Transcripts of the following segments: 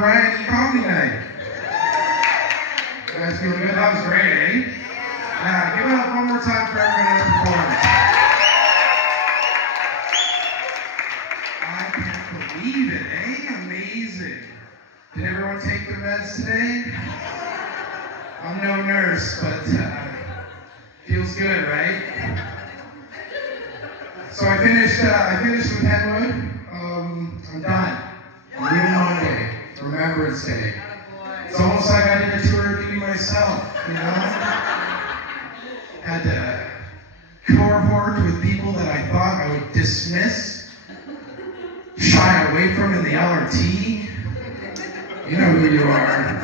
variety comedy night. You guys feel good? That was great, eh? Yeah, give it up one more time for everyone in the performance. I can't believe it, eh? Amazing. Did everyone take their meds today? I'm no nurse, but feels good, right? So I finished with Henwood. I'm done. I'm leaving Monday, Remembrance Day. It's almost like I did a tour of duty myself, you know? Had to cohort with people that I thought I would dismiss, shy away from in the LRT. You know who you are.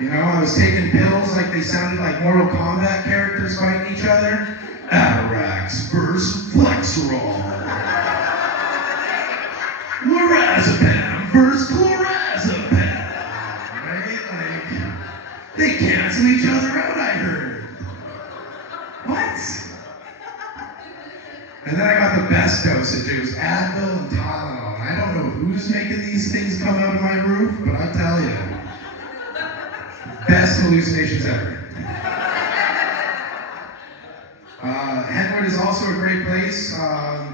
You know, I was taking pills like they sounded like Mortal Kombat characters fighting each other. Atarax versus Flexerol. Lorazepam versus clorazepam. Right? Like, they cancel each other out, I heard. What? And then I got the best dosage. It was Advil and Tylenol. I don't know who's making these things come out of my roof, but I tell you, best hallucinations ever. Henwood is also a great place.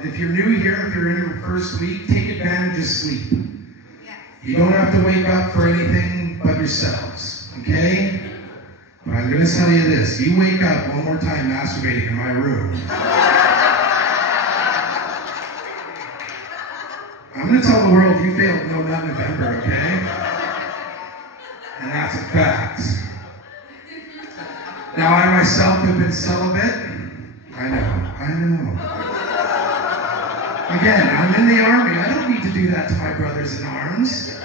If you're new here, if you're in your first week, take advantage of sleep. You don't have to wake up for anything but yourselves, okay? But I'm going to tell you this. You wake up one more time masturbating in my room. I'm going to tell the world you failed No Nut November, okay? And that's a fact. Now, I myself have been celibate. I know. Again, I'm in the army. I don't need to do that to my brothers in arms.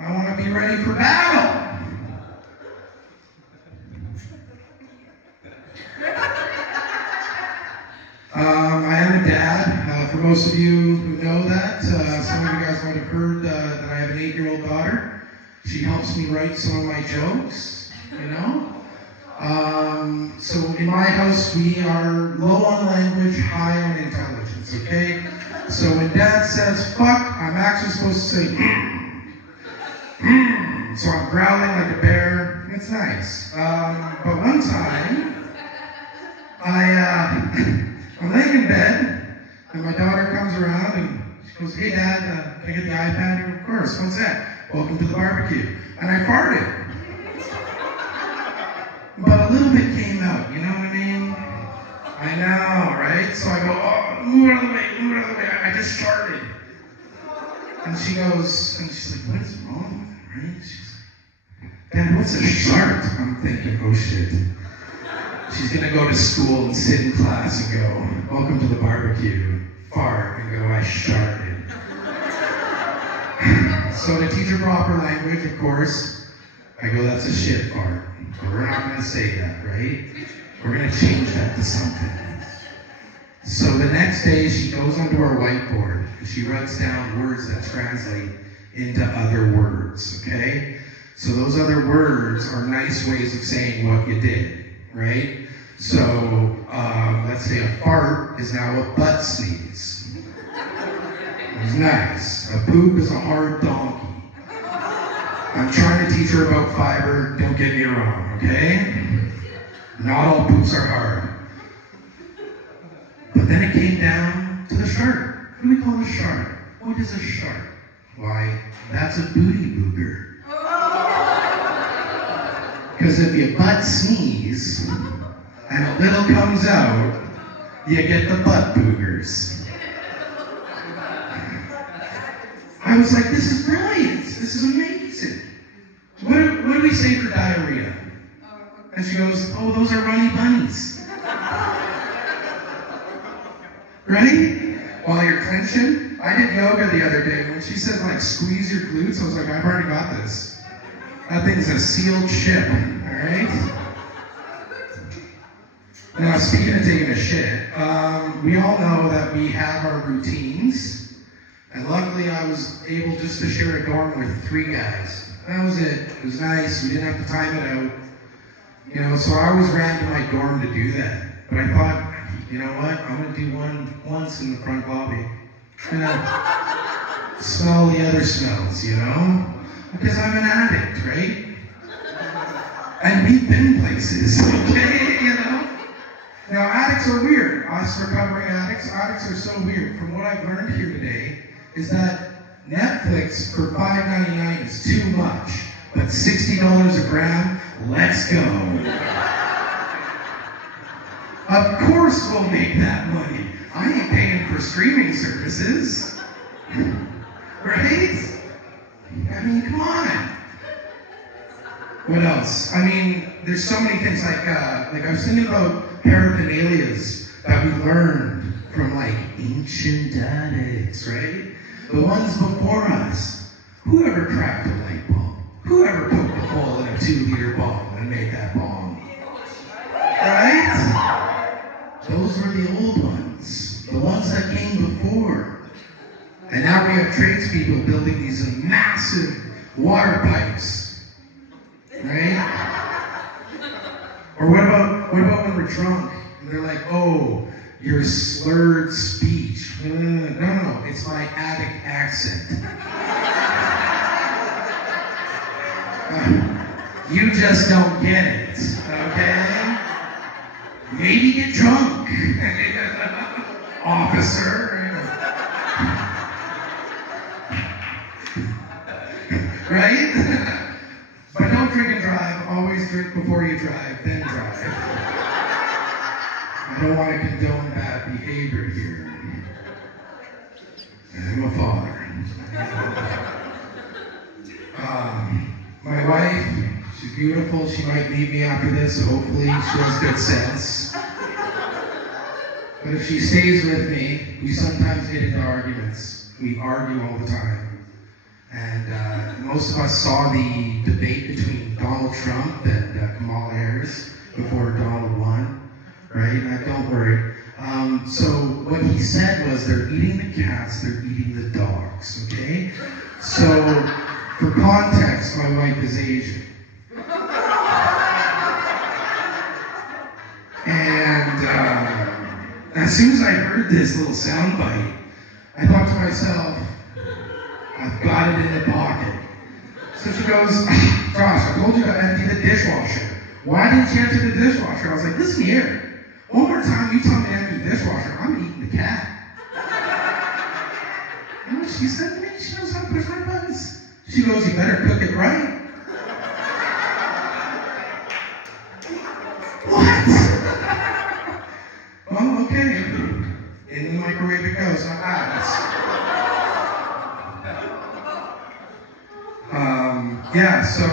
I want to be ready for battle. I am a dad. For most of you who know that, some of you guys might have heard that I have an 8-year-old daughter. She helps me write some of my jokes, you know? So in my house, we are low on language, high on intelligence, okay? So when Dad says fuck, I'm actually supposed to say So I'm growling like a bear. It's nice. But one time, I'm laying in bed, and my daughter comes around and she goes, hey Dad, can I get the iPad? Of course, what's that? Welcome to the barbecue. And I farted. But a little bit came out, you know what I mean? I know, right? So I go, oh, move out of the way. I just farted. And she goes, and she's like, what is wrong? Right? She's like, Dad, what's a shart? I'm thinking, oh shit. She's gonna go to school and sit in class and go, welcome to the barbecue. Fart and go, I sharted. So to teach her proper language, of course, I go, that's a shit fart. But we're not gonna say that, right? We're gonna change that to something. So the next day, she goes onto our whiteboard and she writes down words that translate into other words, okay? So those other words are nice ways of saying what you did, right? So let's say a fart is now a butt sneeze. It's nice. A poop is a hard donkey. I'm trying to teach her about fiber, don't get me wrong, okay? Not all poops are hard. But then it came down to the shart. What do we call a shart? What is a shart? Why, that's a booty booger. Because if you butt sneeze, and a little comes out, you get the butt boogers. I was like, this is brilliant. This is amazing. What do we say for diarrhea? And she goes, oh, those are runny bunnies. Right? While you're clenching. I did yoga the other day. When she said, like, squeeze your glutes, I was like, I've already got this. That thing's a sealed ship, all right? Now, speaking of taking a shit, we all know that we have our routines. And luckily, I was able just to share a dorm with 3 guys. That was it. It was nice. We didn't have to time it out. You know, so I always ran to my dorm to do that. But I thought, you know what? I'm going to do one once in the front lobby. gonna smell the other smells, you know? Because I'm an addict, right? And we've been places, okay, you know? Now, addicts are weird. Us recovering addicts are so weird. From what I've learned here today is that Netflix for $5.99 is too much, but $60 a gram, let's go. Of course we'll make that money. I ain't paying for streaming services, right? I mean, come on. What else? I mean, there's so many things like I was thinking about paraphernalias that we learned from like ancient addicts, right? The ones before us. Whoever cracked a light bulb? Whoever poked a hole in a 2-liter bottle and made that bomb? Right? Those were the old ones. The ones that came before. And now we have tradespeople building these massive water pipes. Right? Or what about when we're drunk and they're like, oh, your slurred speech. No, it's my addict accent. You just don't get it, okay? Maybe get drunk, officer. Right? But don't drink and drive. Always drink before you drive, then drive. I don't want to condone bad behavior here. I'm a father. My wife, she's beautiful. She might leave me after this, so hopefully she has good sense. But if she stays with me, we sometimes get into arguments. We argue all the time. And most of us saw the debate between Donald Trump and Kamala Harris before Donald won, right? Don't worry. So what he said was they're eating the cats, they're eating the dogs, okay? So for context, my wife is Asian. And as soon as I heard this little soundbite, I thought to myself, I've got it in the pocket. So she goes, Josh, I told you to empty the dishwasher. Why didn't you empty the dishwasher? I was like, listen here. One more time you tell me to empty the dishwasher, I'm eating the cat. You know what she said to me? She knows how to push my buttons. She goes, you better cook it right. What? Well, okay. In the microwave it goes. So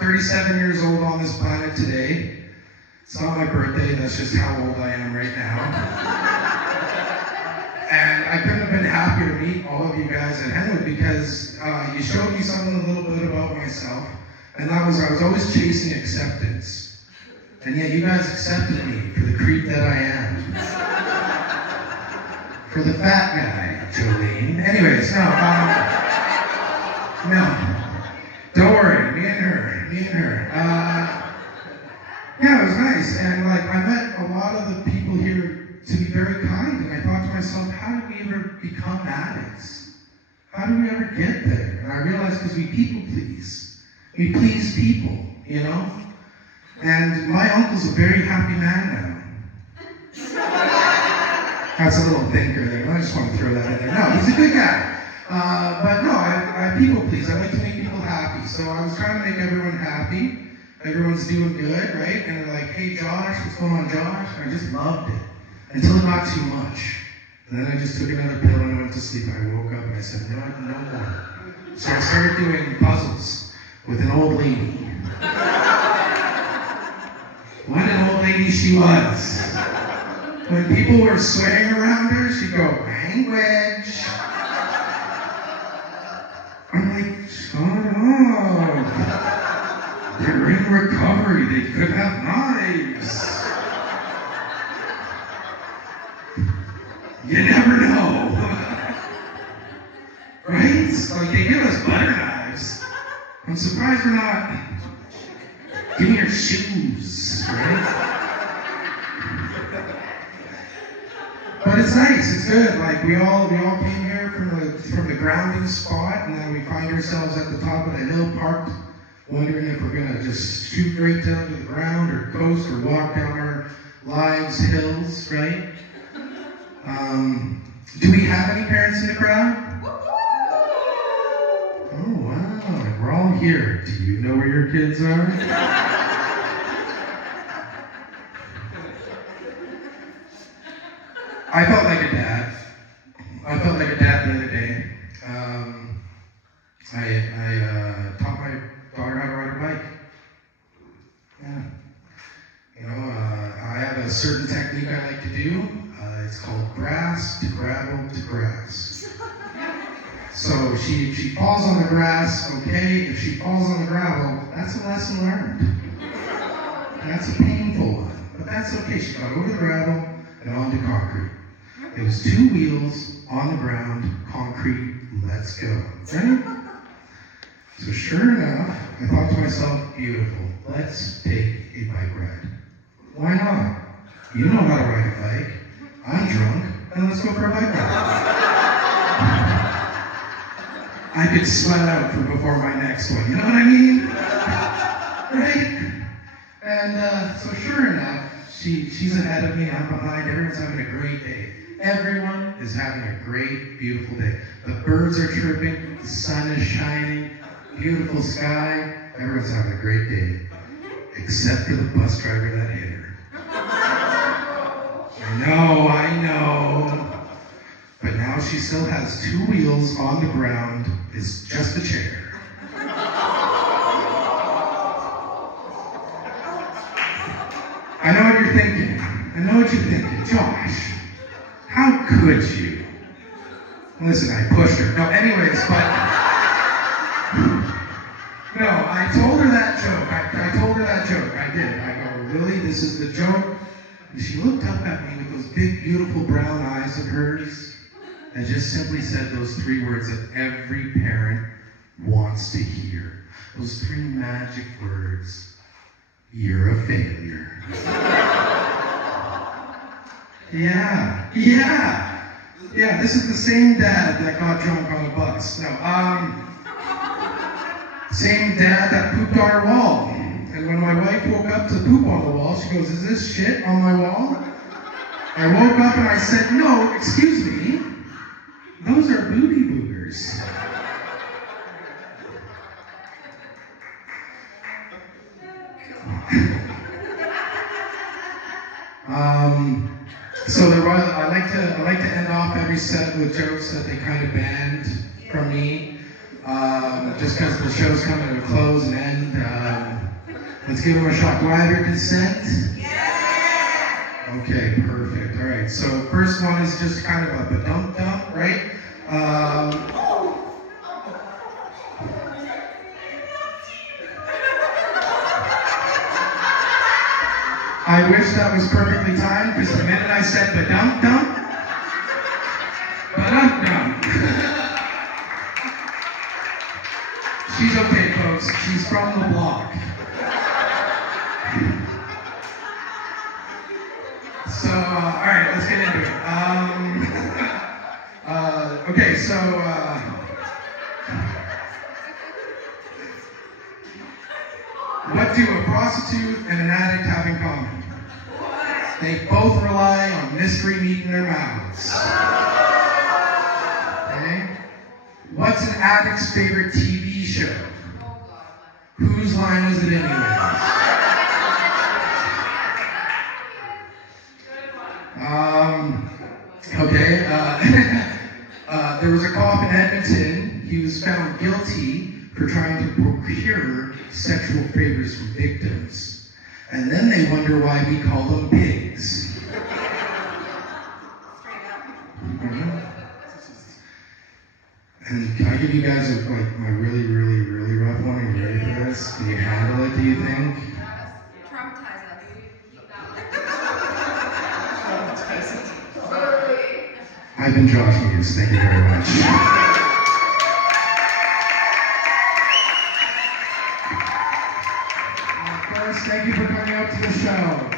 37 years old on this planet today. It's not my birthday, that's just how old I am right now. And I couldn't have been happier to meet all of you guys at Henwood because you showed me something a little bit about myself. And that was, I was always chasing acceptance. And yet you guys accepted me for the creep that I am. For the fat guy, Jolene. Anyways, no. Don't worry, me and her. Yeah, it was nice. And like, I met a lot of the people here to be very kind. And I thought to myself, how did we ever become addicts? How did we ever get there? And I realized because we people please. We please people, you know? And my uncle's a very happy man now. That's a little thinker there. I just want to throw that in there. No, he's a good guy. But no, I people please. I like to make people happy. So I was trying to make everyone happy. Everyone's doing good, right? And they're like, hey Josh, what's going on, Josh? And I just loved it. Until it got too much. And then I just took another pill and I went to sleep. And I woke up and I said, no more. So I started doing puzzles with an old lady. What an old lady she was. When people were swaying around her, she'd go, language. I'm like, shut up. They're in recovery. They could have knives. You never know. Right? Like, they give us butter knives. I'm surprised we're not. Give me your shoes, right? But But it's nice, it's good. Like we all came here from the grounding spot, and then we find ourselves at the top of the hill, parked, wondering if we're gonna just shoot right down to the ground, or coast, or walk down our lives' hills, right? Do we have any parents in the crowd? Oh wow, like we're all here. Do you know where your kids are? I felt like a dad. I felt like a dad the other day. I taught my daughter how to ride a bike. Yeah. You know, I have a certain technique I like to do. It's called grass to gravel to grass. So she falls on the grass, okay. If she falls on the gravel, that's a lesson learned. That's a painful one, but that's okay. She got over the gravel and onto concrete. It was 2 wheels on the ground, concrete, let's go. Right? So sure enough, I thought to myself, beautiful, let's take a bike ride. Why not? You know how to ride a bike. I'm drunk, and let's go for a bike ride. I could sweat out for before my next one, you know what I mean? Right? And so sure enough, she's ahead of me, I'm behind, everyone's having a great day. Everyone is having a great, beautiful day. The birds are chirping, the sun is shining, beautiful sky, everyone's having a great day. Except for the bus driver that hit her. I know. But now she still has 2 wheels on the ground, it's just a chair. I know what you're thinking. Josh, how could you? Listen, I pushed her. No, anyways, but... No, I told her that joke. I did. I go, really? This is the joke? And she looked up at me with those big, beautiful brown eyes of hers and just simply said those 3 words that every parent wants to hear. Those 3 magic words. You're a failure. Yeah, this is the same dad that got drunk on the bus. No, same dad that pooped on our wall. And when my wife woke up to poop on the wall, she goes, is this shit on my wall? I woke up and I said, no, excuse me, those are booty boogers. So I like to end off every set with jokes that they kind of banned from me, just because the show's coming to a close and end. Let's give them a shot. Do I have your consent? Yeah. Okay, perfect. All right. So first one is just kind of a ba-dum-dum, right? I wish that was perfectly timed, because the minute I said ba-dum-dum, she's okay, folks. She's from the block. So, all right, let's get into it. Okay, so, what do a prostitute and an addict have in common? They both rely on mystery meat in their mouths. Okay? What's an addict's favorite TV show? Whose line is it anyways? There was a cop in Edmonton. He was found guilty for trying to procure sexual favors from victims. And then they wonder why we call them pigs. Mm-hmm. And can I give you guys my really, really, really rough one? Are you ready for this? Can you handle it, do you think? Traumatize us. I've been Josh Muse. Thank you very much. Of course, thank you for coming out to the show.